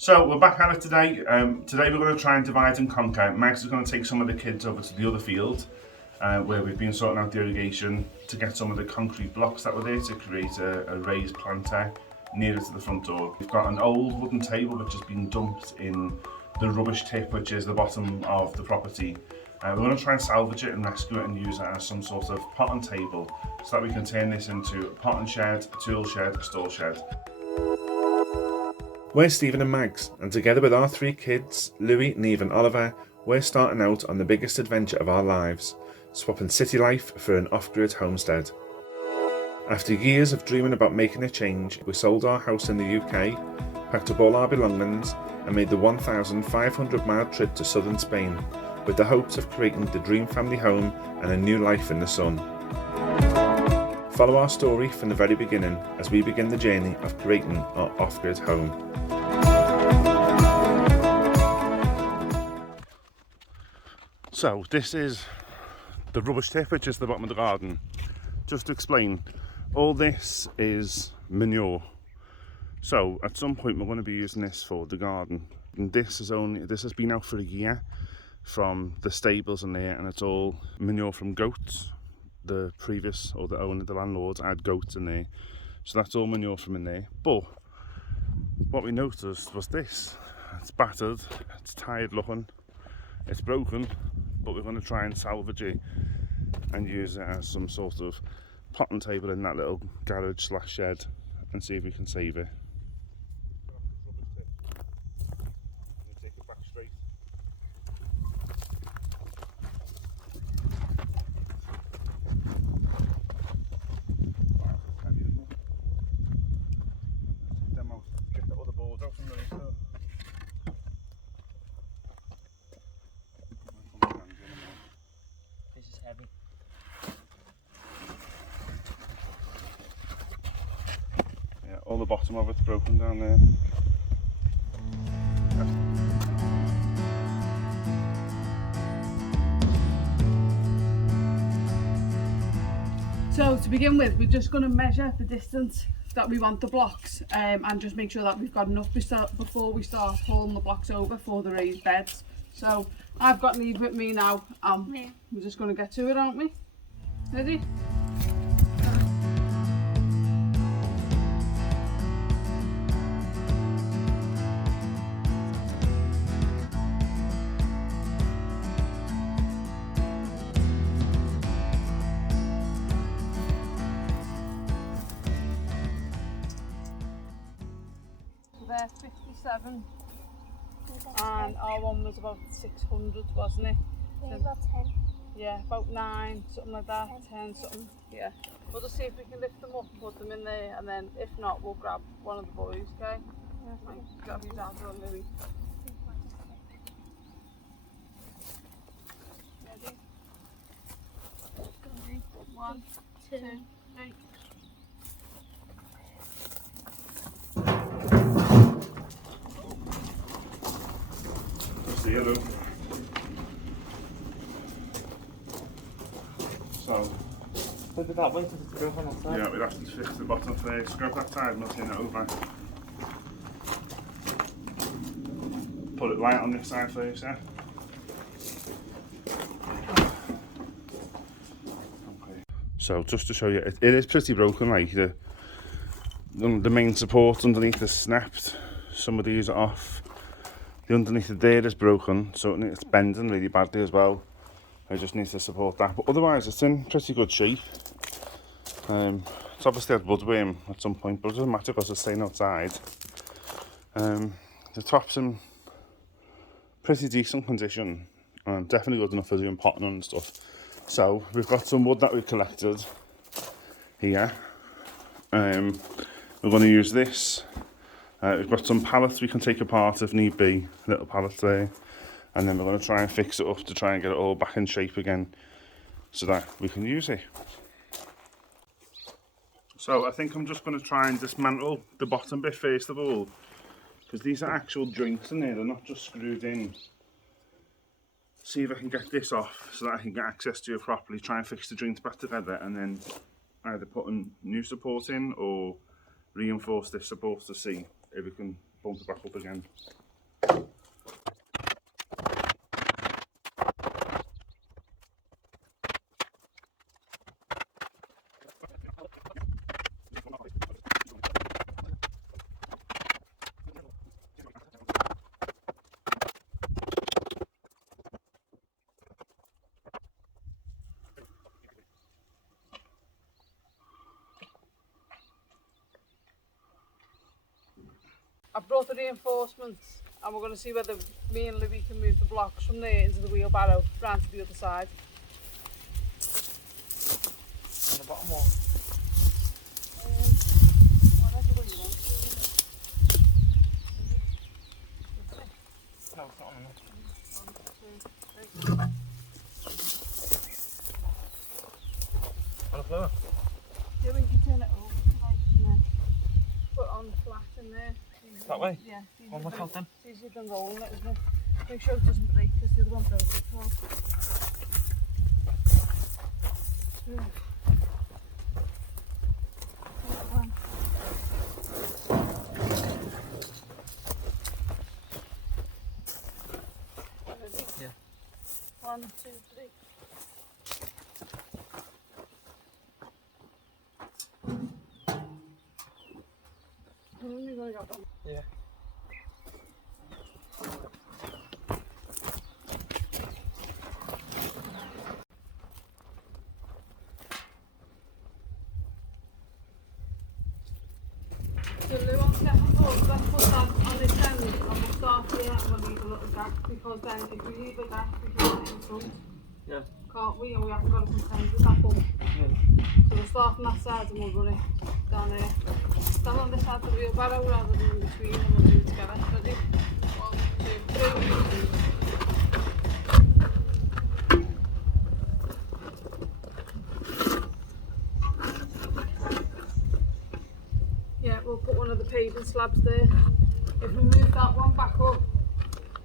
So we're back at it today. Today we're going to try and divide and conquer. Max is going to take some of the kids over to the other field where we've been sorting out the irrigation to get some of the concrete blocks that were there to create a raised planter nearer to the front door. We've got an old wooden table which has been dumped in the rubbish tip, which is the bottom of the property. We're going to try and salvage it and rescue it and use it as some sort of pot and table so that we can turn this into a pot and shed, a tool shed, a store shed. We're Stephen and Mags, and together with our three kids, Louis, Neve and Oliver, we're starting out on the biggest adventure of our lives, swapping city life for an off-grid homestead. After years of dreaming about making a change, we sold our house in the UK, packed up all our belongings and made the 1,500-mile trip to southern Spain, with the hopes of creating the dream family home and a new life in the sun. Follow our story from the very beginning as we begin the journey of creating our off-grid home. So this is the rubbish tip, which is the bottom of the garden. Just to explain, all this is manure. So at some point we're going to be using this for the garden. And this has been out for a year from the stables in there, and it's all manure from goats. The previous, or the owner, the landlords, had goats in there, so that's all manure from in there. But what we noticed was this: it's battered, it's tired looking, it's broken, but we're going to try and salvage it and use it as some sort of pot and table in that little garage / shed and see if we can save it. Take it back straight. This is heavy. Yeah, all the bottom of it's broken down there. So to begin with, we're just going to measure the distance that we want the blocks and just make sure that we've got enough before we start hauling the blocks over for the raised beds. So I've got Neve with me now. We're just going to get to it, aren't we? Ready? They're 57 and our one was about 600, wasn't it? Yeah, about 10. Yeah, about 9, something like that, 10 something, yeah. We'll just see if we can lift them up, put them in there, and then if not, we'll grab one of the boys, okay? Yeah. Right, grab your dad or Louis. Ready? 1, 2, 3. The yellow. So, Put it that way because it's broken on that side. yeah, we'd have to fix the bottom first. Grab that side and we'll turn it over. Put it light on this side first, yeah? Okay. So just to show you, it is pretty broken, like the main support underneath is snapped. Some of these are off. The underneath of there is broken, so it's bending really badly as well. I just need to support that, but otherwise it's in pretty good shape. It's obviously had woodworm at some point, but it doesn't matter because it's staying outside. The top's in pretty decent condition, definitely good enough for doing potting and stuff. So we've got some wood that we've collected here. We're going to use this. We've got some pallets we can take apart if need be, little pallets there, and then we're going to try and fix it up to try and get it all back in shape again so that we can use it. So I think I'm just going to try and dismantle the bottom bit first of all, because these are actual joints in there, they're not just screwed in. See if I can get this off so that I can get access to it properly, try and fix the joints back together, and then either put a new support in or reinforce this support to see if we can bump it back up again. I brought the reinforcements and we're going to see whether me and Louis can move the blocks from there into the wheelbarrow round to the other side. On the bottom or? Whatever way you want to. No, it's not on enough. 1, 2, 3. On the floor? Yeah, we can turn it over like, and then put on flat in there. That way? Yeah. On the top then? It's easier than rolling it, isn't it? Make sure it doesn't break because the other one broke it. So. One. Ready? Yeah. 1, 2, 3. Yeah. So Lou, on second thought, let's put that on this end and we'll start here and we'll leave a little gap because then if we leave a gap we can put it in front, Yeah. can't we? And we haven't got to contend with that bump. Yeah. So we'll start on that side and we'll run it down here. Stand on this side of the wheelbarrow rather than in between and we'll do it together. Ready? 1, 2, 3. Yeah, we'll put one of the paving slabs there. If we move that one back up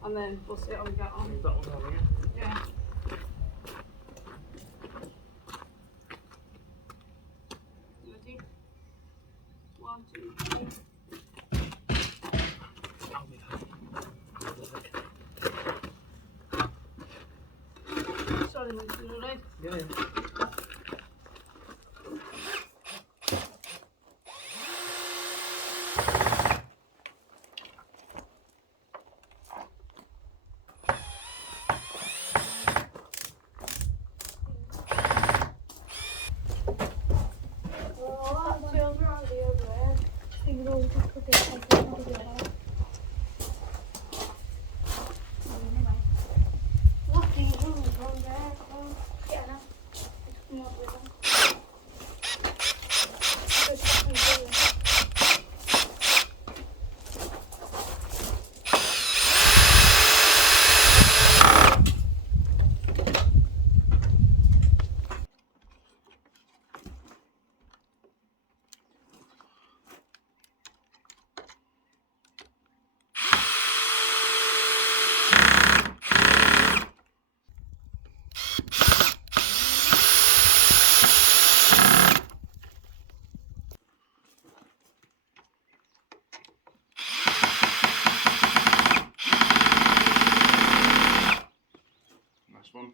and then we'll see how we get on. Move that one over here. Yeah. Ready? 1, 2, 3. I'll be Sorry, mate, you alright? Yeah, yeah. Nice one.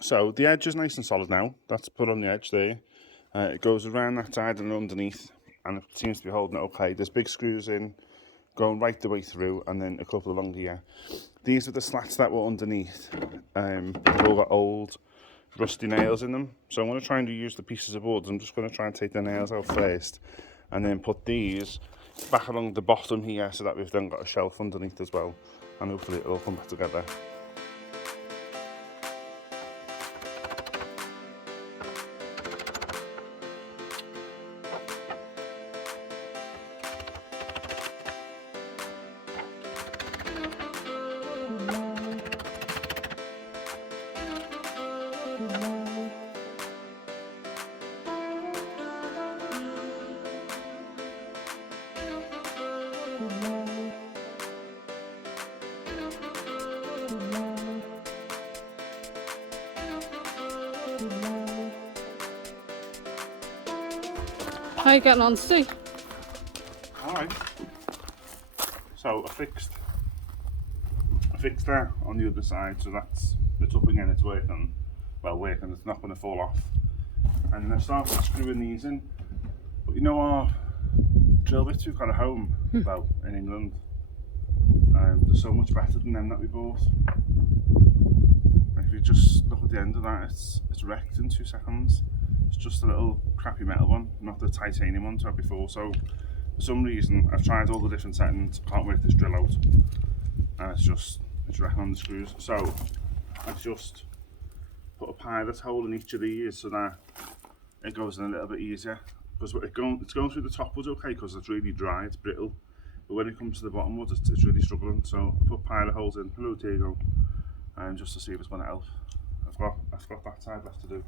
So the edge is nice and solid now. That's put on the edge there. It goes around that side and underneath, and it seems to be holding it okay. There's big screws in, going right the way through, and then a couple along here. These are the slats that were underneath. They've all got old, rusty nails in them. So I'm going to try and use the pieces of board. I'm just going to try and take the nails out first, and then put these back along the bottom here, so that we've then got a shelf underneath as well, and hopefully it'll all come back together. How are you getting on, Steve? Alright. So I fixed that on the other side, so it's up again, it's working. Well, working, it's not going to fall off. And I started screwing these in. But you know our drill bits we've got at home, well, in England, they're so much better than them that we bought. If you just look at the end of that, it's wrecked in 2 seconds. It's just a little crappy metal one, not the titanium ones I had before. So for some reason, I've tried all the different settings, can't work this drill out, and it's wrecking on the screws. So I've just put a pilot hole in each of these so that it goes in a little bit easier. Because it's going through the top wood okay, because it's really dry, it's brittle. But when it comes to the bottom wood, it's really struggling. So I put pilot holes in. Hello, Diego. Just to see if it's going to help. I've got that side left to do.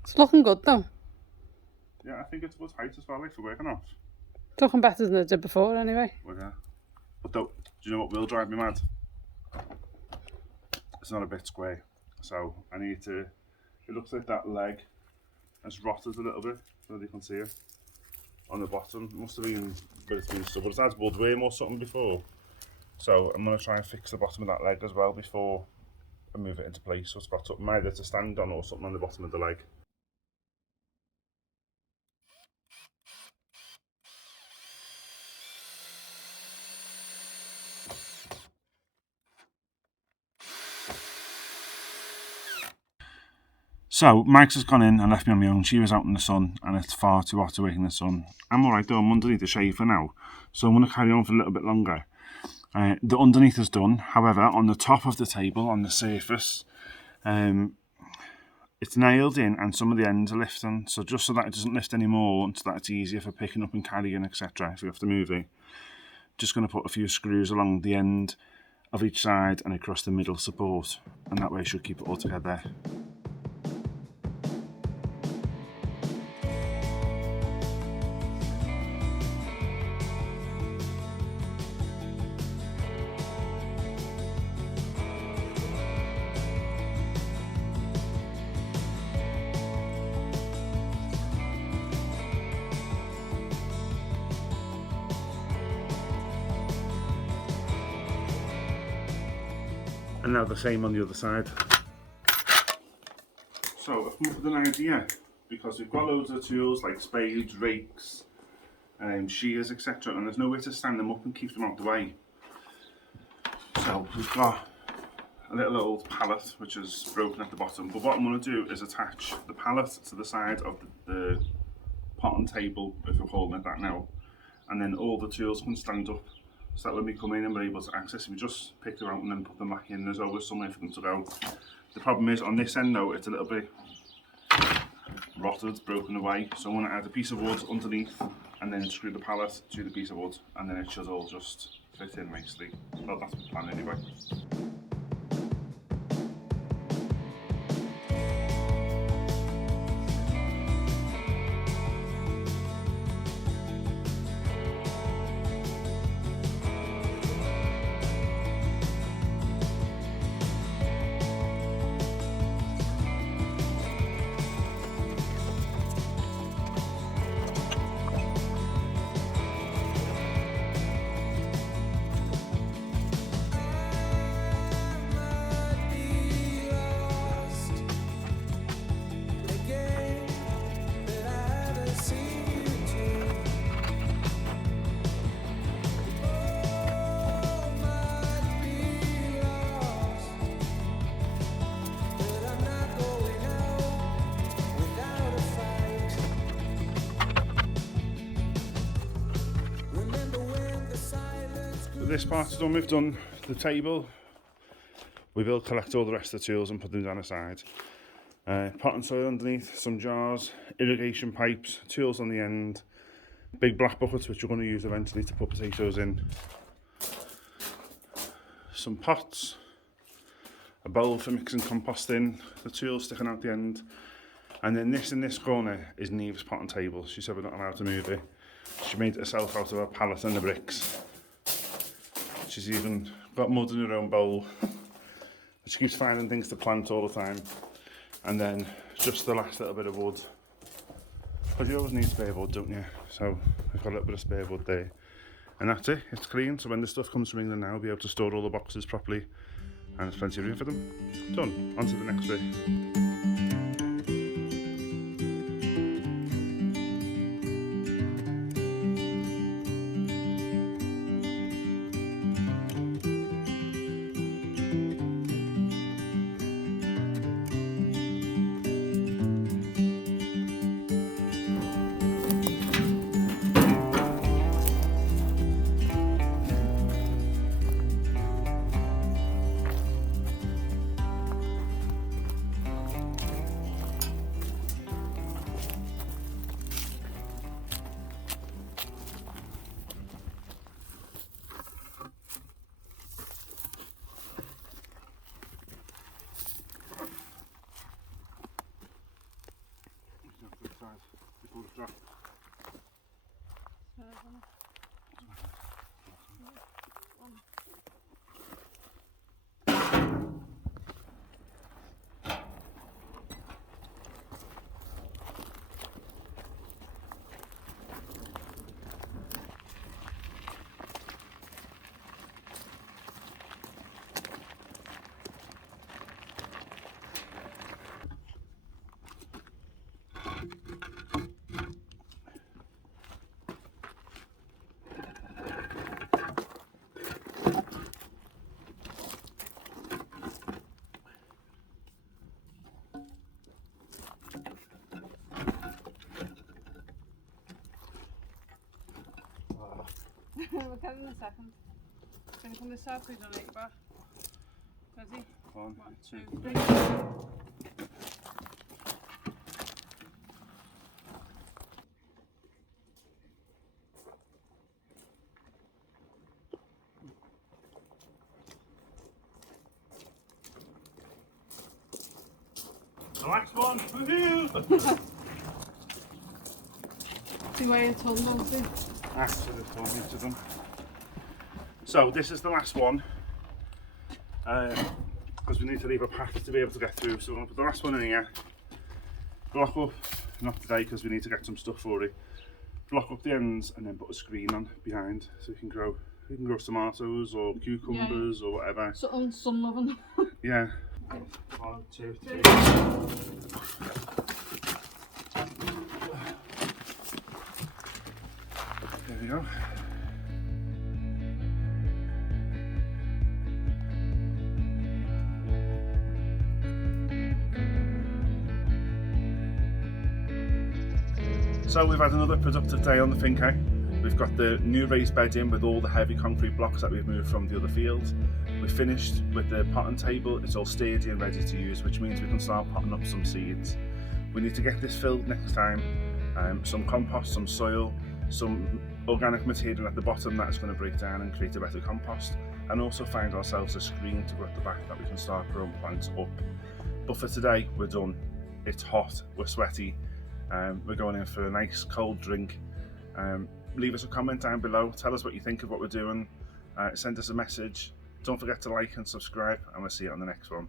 It's looking good though. Yeah, I think it's good height as well, like for working off. It's looking better than it did before anyway. Well, yeah. But do you know what will drive me mad? It's not a bit square. So I need to, it looks like that leg has rotted a little bit, so you can see it on the bottom. It must have been, but it's been stubborn. It's had woodworm or something before. So I'm going to try and fix the bottom of that leg as well before I move it into place. So it's got something either to stand on or something on the bottom of the leg. So Max has gone in and left me on my own. She was out in the sun and it's far too hot to work in the sun. I'm alright though, I'm underneath the shade for now. So I'm going to carry on for a little bit longer. The underneath is done. However, on the top of the table, on the surface, it's nailed in and some of the ends are lifting. So just so that it doesn't lift anymore and so that it's easier for picking up and carrying, etc. if you have to move it. Just going to put a few screws along the end of each side and across the middle support. And that way it should keep it all together. And now the same on the other side. So I've come up with an idea, because we've got loads of tools like spades, rakes, shears, etc. and there's nowhere to stand them up and keep them out the way. So we've got a little old pallet which is broken at the bottom, but what I'm going to do is attach the pallet to the side of the pot and table, if we're holding it that now, and then all the tools can stand up. So that when we come in and we're able to access them, we just pick them out and then put them back in. There's always somewhere for them to go. The problem is on this end though, it's a little bit rotted, broken away. So I'm going to add a piece of wood underneath and then screw the pallet to the piece of wood, and then it should all just fit in nicely. Well, that's the plan anyway. This part's done. We've done the table. We will collect all the rest of the tools and put them down aside. Pot and soil underneath, some jars, irrigation pipes, tools on the end, big black buckets which we're going to use eventually to put potatoes in, some pots, a bowl for mixing compost in, the tools sticking out the end, and then this in this corner is Neve's pot and table. She said we're not allowed to move it. She made it herself out of her pallet and the bricks. She's even got mud in her own bowl. She keeps finding things to plant all the time. And then just the last little bit of wood Because you always need spare wood, don't you? So we've got a little bit of spare wood there. And that's it, it's clean. So when the stuff comes from England now, we'll be able to store all the boxes properly. And there's plenty of room for them. Done. On to the next bit. Before the drop. We'll get in a second. Can you come this side so you don't hit your back? Ready? 1, 2, 2, 3. The last one! Woohoo! See where you're told, don't see? After they've told me to them. So this is the last one. Because we need to leave a path to be able to get through. So we're going to put the last one in here. Block up, not today because we need to get some stuff for it. Block up the ends and then put a screen on behind so we can grow tomatoes or cucumbers or whatever. Something sun loving. Yeah. 1, 2, 3. There we go. So we've had another productive day on the finca. We've got the new raised bed in with all the heavy concrete blocks that we've moved from the other field. We've finished with the potting table. It's all sturdy and ready to use, which means we can start potting up some seeds. We need to get this filled next time. Some compost, some soil, some organic material at the bottom that is going to break down and create a better compost, and also find ourselves a screen to go at the back that we can start growing plants up. But for today, we're done. It's hot, we're sweaty, we're going in for a nice cold drink. Leave us a comment down below, tell us what you think of what we're doing, send us a message. Don't forget to like and subscribe, and we'll see you on the next one.